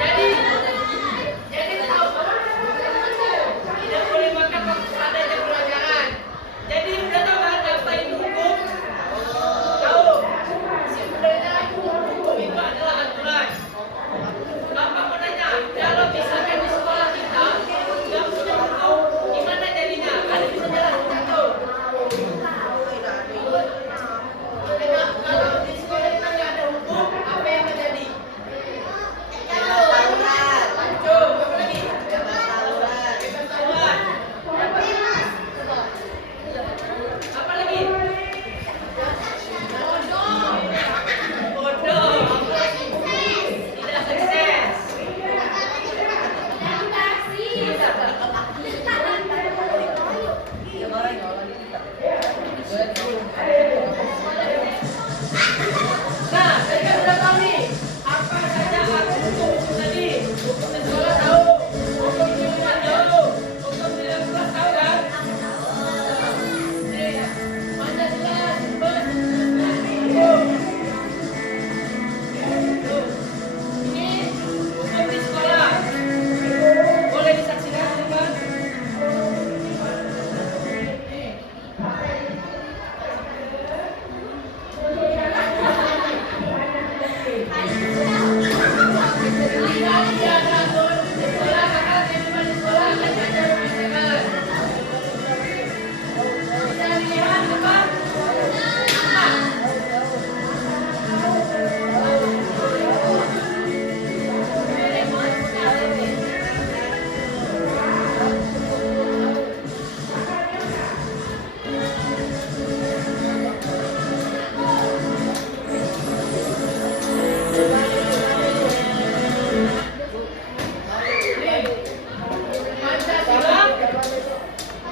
Jadi jadi tahu tidak boleh makan waktu ada jam pelajaran. Jadi udah tahu kan apa itu hukum? Tahu? Sebenarnya hukum itu adalah aturan. Bapak mau nanya, kalau misalkan di sekolah kita nggak punya hukum, gimana jadinya? Ada bisa jelaskan tuh? Kalau di sekolah kita nggak ada hukum, apa yang terjadi? Lanjut, apa lagi? Ketahuan. Apa lagi? Bodoh. Apa lagi? Tidak sukses. Nah, tadi kan udah tahu nih apa saja hukum tadi. Hukum di sekolah tahu, hukum di rumah tahu, hukum di dalam kelas tahu kan? Nih, Pancasila sumber hukum. Tuh, ini hukum di sekolah. Boleh disaksikan teman?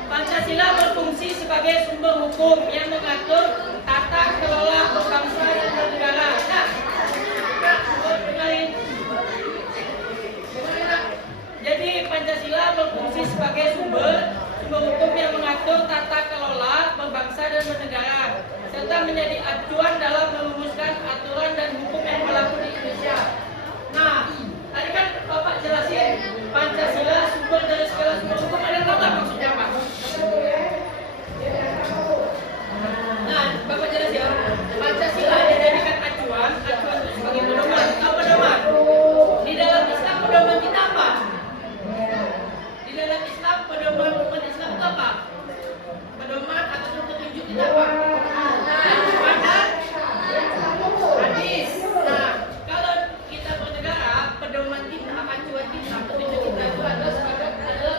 Pancasila berfungsi sebagai sumber hukum yang mengatur tata kelola berbangsa dan bernegara. Dengarin. Jadi Pancasila berfungsi sebagai sumber hukum yang mengatur tata kelola berbangsa dan bernegara, serta menjadi acuan dalam merumuskan aturan dan hukum yang berlaku di Indonesia. Nah, tadi kan Bapak jelasin Pancasila sumber dari segala sumber hukum. Ada tahu nggak maksudnya apa? Nah, Bapak jelasin Pancasila dijadikan acuan itu sebagai pedoman. Tahu pedoman? Di dalam Islam pedoman kita apa? Di dalam Islam pedoman umat Islam itu apa? Pedoman atau petunjuk kita apa? Al-Quran dan hadis. Nah, kalau kita bernegara, pedoman kita, acuan kita, petunjuk kita itu adalah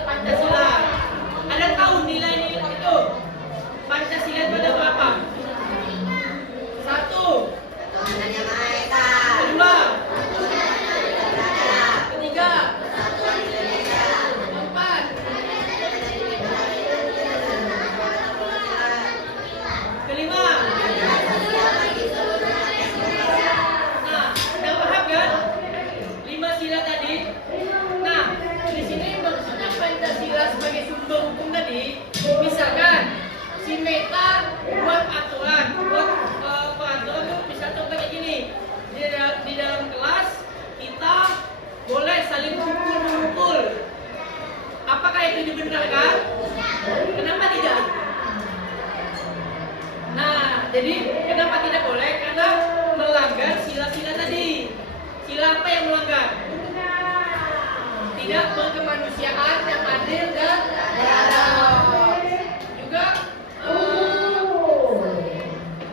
Pancasila. Ada tahu nilai-nilai itu? Pancasila itu ada berapa? 1. Kedua. Ketiga. 4. Kelima. Nah, udah paham kan? 5 sila tadi. Nah, di sini maksudnya Pancasila sebagai sumber hukum tadi, misalkan si Meta buat aturan, peraturan tuh bisa contoh kayak gini. Di dalam kelas kita boleh saling pukul-pukul. Apakah itu dibenarkan? Kenapa tidak? Nah, jadi kenapa tidak boleh? Karena melanggar sila-sila tadi. Sila apa yang melanggar? Tidak berkemanusiaan yang adil dan beradab. Juga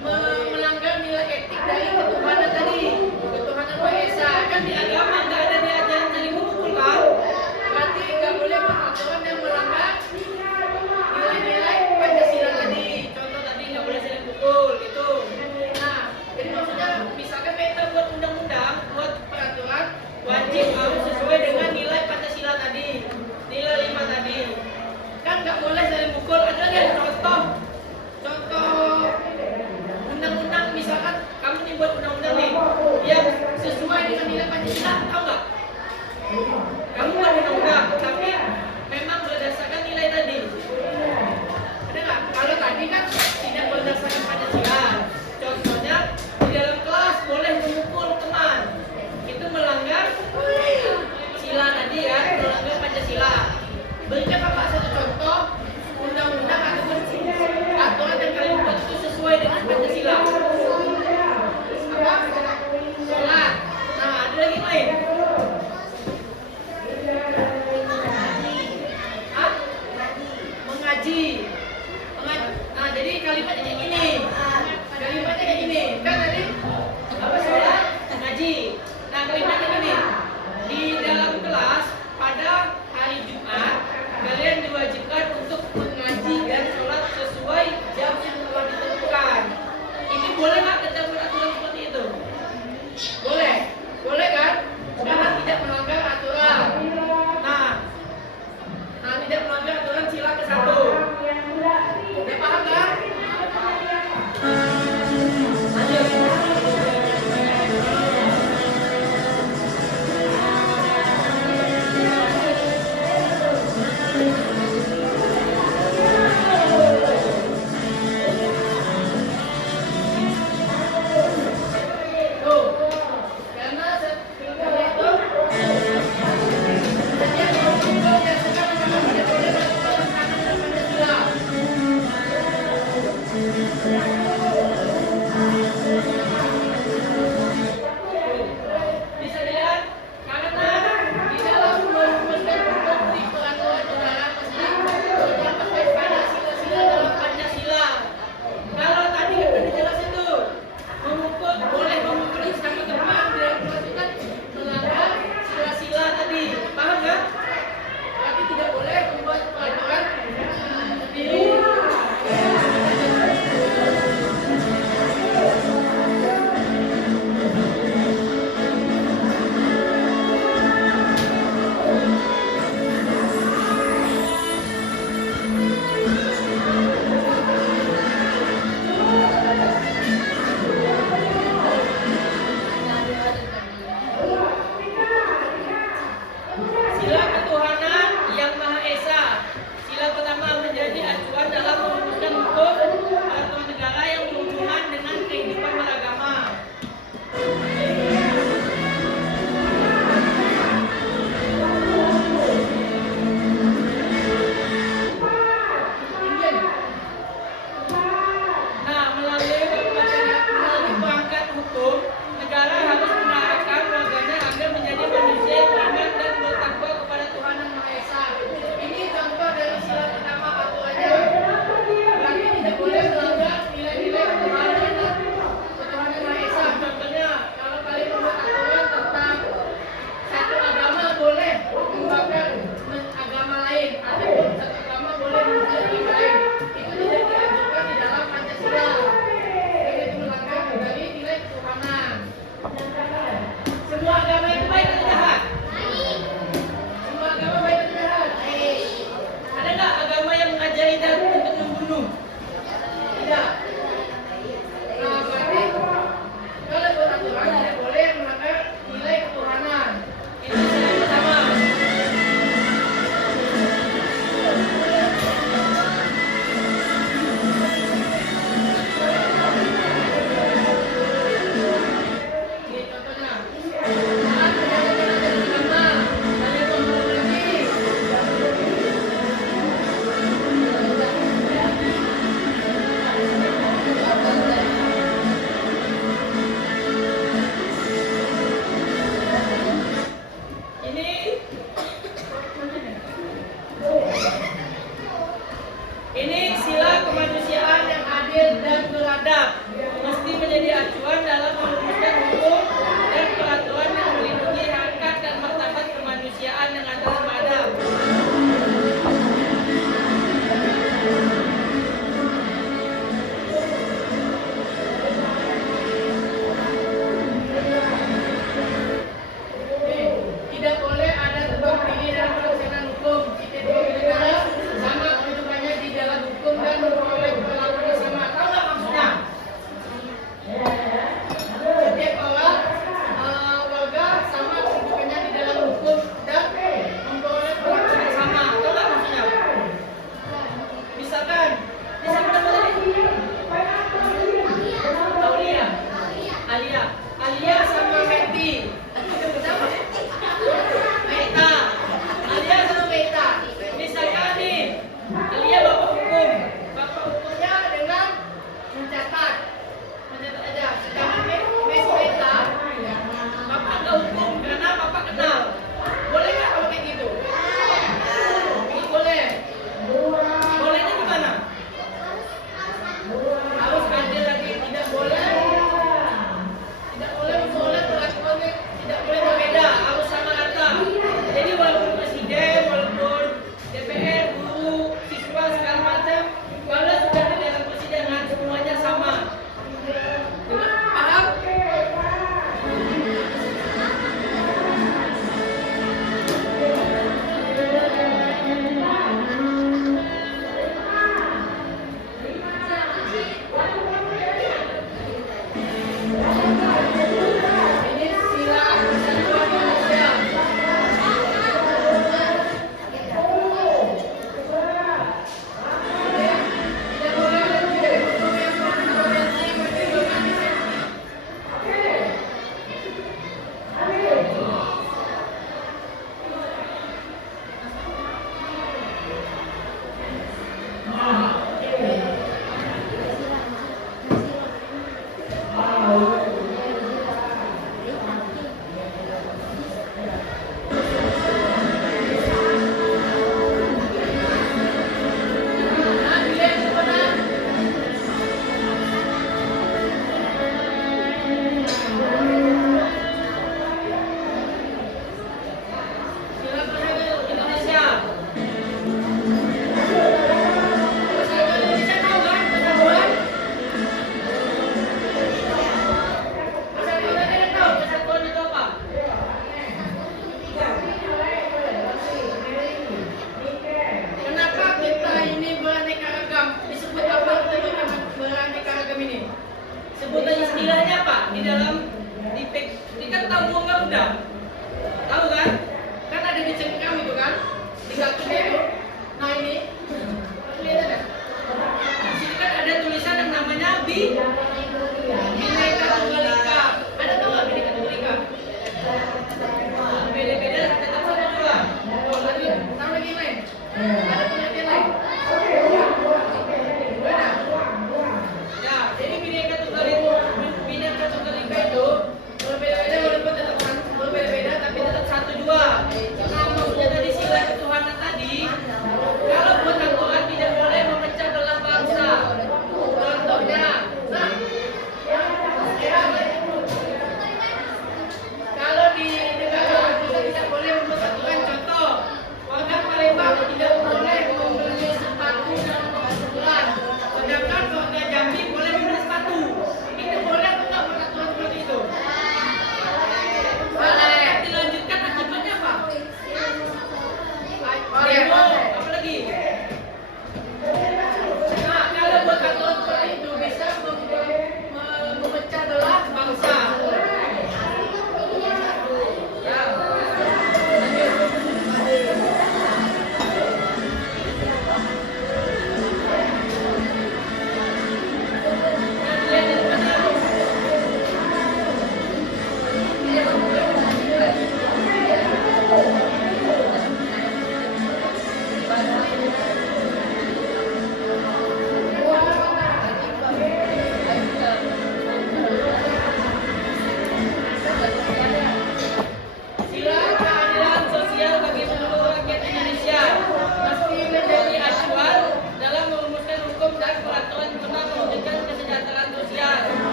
melanggar nilai etik dari ketuhanan tadi, ketuhanan Maha Esa. Kan di agama nggak ada diajaran saling memukul kan? Berarti nggak boleh peraturan yang melanggar nilai-nilai Pancasila tadi. Contoh tadi nggak boleh saling pukul gitu. Nah, jadi maksudnya misalkan kita buat undang-undang, buat peraturan, wajib harus sesuai dengan nilai Pancasila tadi, nilai 5 tadi. Kan nggak boleh saling pukul. Ada lagi contoh undang-undang, misalkan kamu nih buat undang-undang nih yang sesuai dengan nilai Pancasila, tahu nggak? Kamu buat undang-undang tapi memang berdasarkan nilai tadi. Ada nggak? Kalau tadi kan tidak berdasarkan Pancasila. Contohnya di dalam kelas boleh memukul teman, itu melanggar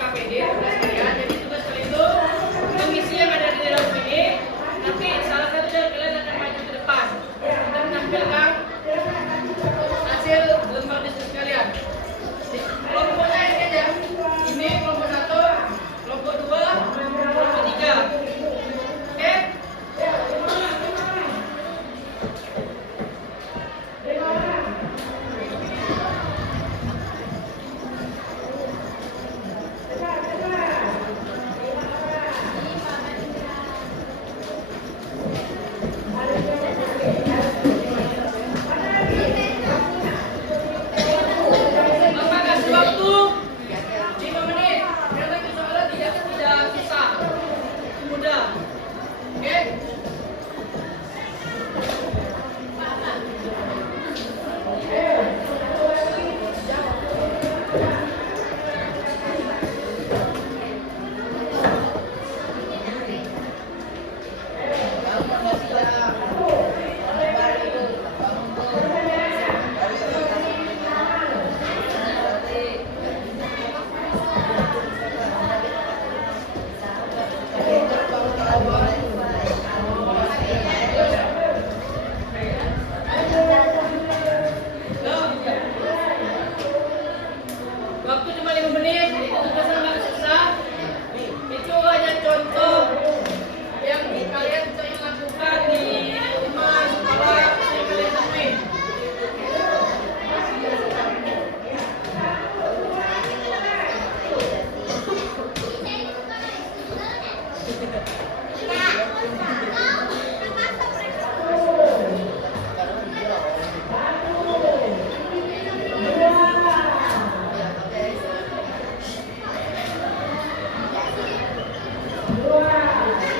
KPD, tugas kalian. Jadi tugas kalian itu mengisi yang ada di dalam sini. Nanti salah satu dari kalian akan maju ke depan dan menampilkan hasil lembar diskusi kalian. Kelompoknya ini aja. Ini kelompok 1, kelompok 2, kelompok 3. Oke? Bapak kasih waktu 5 menit. Karena itu soalnya tidak susah. Mudah. Oke? Waktu cuma 5 menit, itu tugasnya nggak susah. Itu hanya contoh yang kalian sering lakukan di rumah, sekolah, yang kalian lakuin.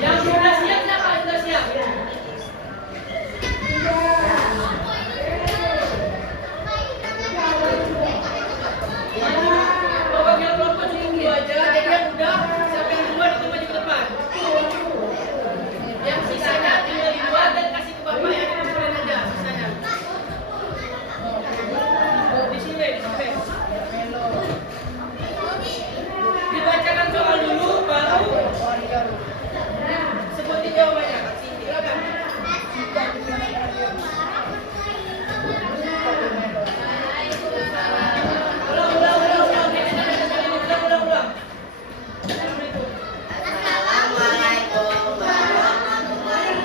Yang sudah siap siapa? Sudah siap? Pokoknya kelompok tunggu aja. Jadi yang udah, siapa yang duluan itu maju ke depan. Yang sisanya tinggal di luar dan kasih ke bapak yang dikumpulin aja. Sisanya. Di sini, di sini. Dibacakan soal dulu, baru sebutin jawabannya. Silakan. Ulang. Assalamualaikum warahmatullahi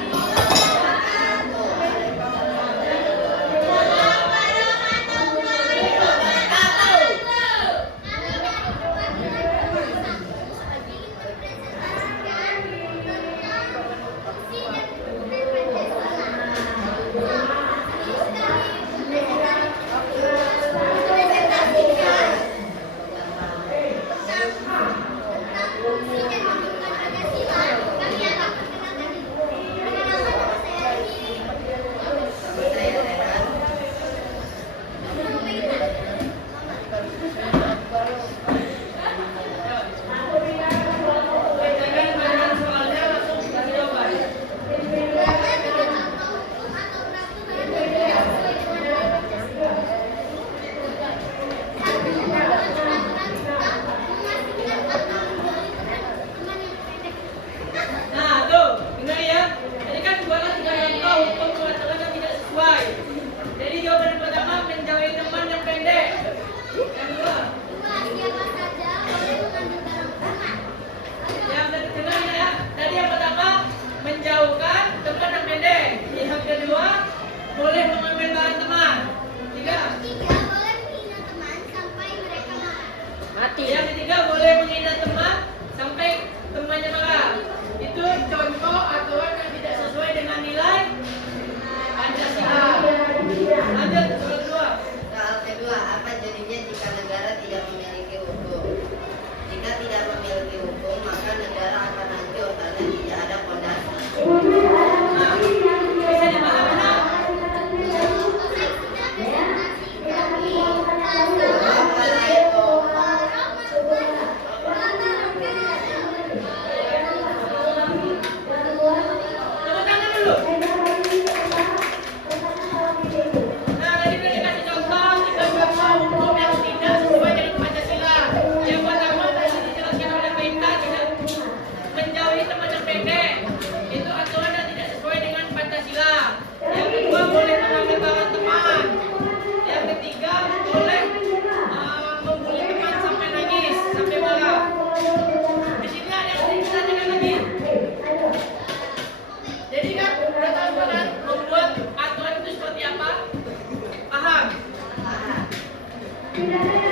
Bacakan soalnya langsung kasih jawaban. Nah, tuh, dengar ya. Tadi kan gua kasih contoh untuk mengatakan yang tidak sesuai. Jadi jawaban yang pertama menjauhi teman yang pendek. Yang kedua, yang dengar ya. Tadi yang pertama menjauhkan teman yang pendek. Yang kedua, boleh mengambil barang teman. Tiga. Yang ketiga, boleh menghina teman sampai temannya marah. Itu contoh aturan yang tidak sesuai dengan nilai Pancasila. Lanjut, soal kedua. Soal kedua, apa jadinya jika negara tidak memiliki hukum? Jika tidak memiliki hukum, maka negara akan hancur karena tidak ada fondasi. Nah, bisa dipahami nak? Assalamualaikum. Tidak ada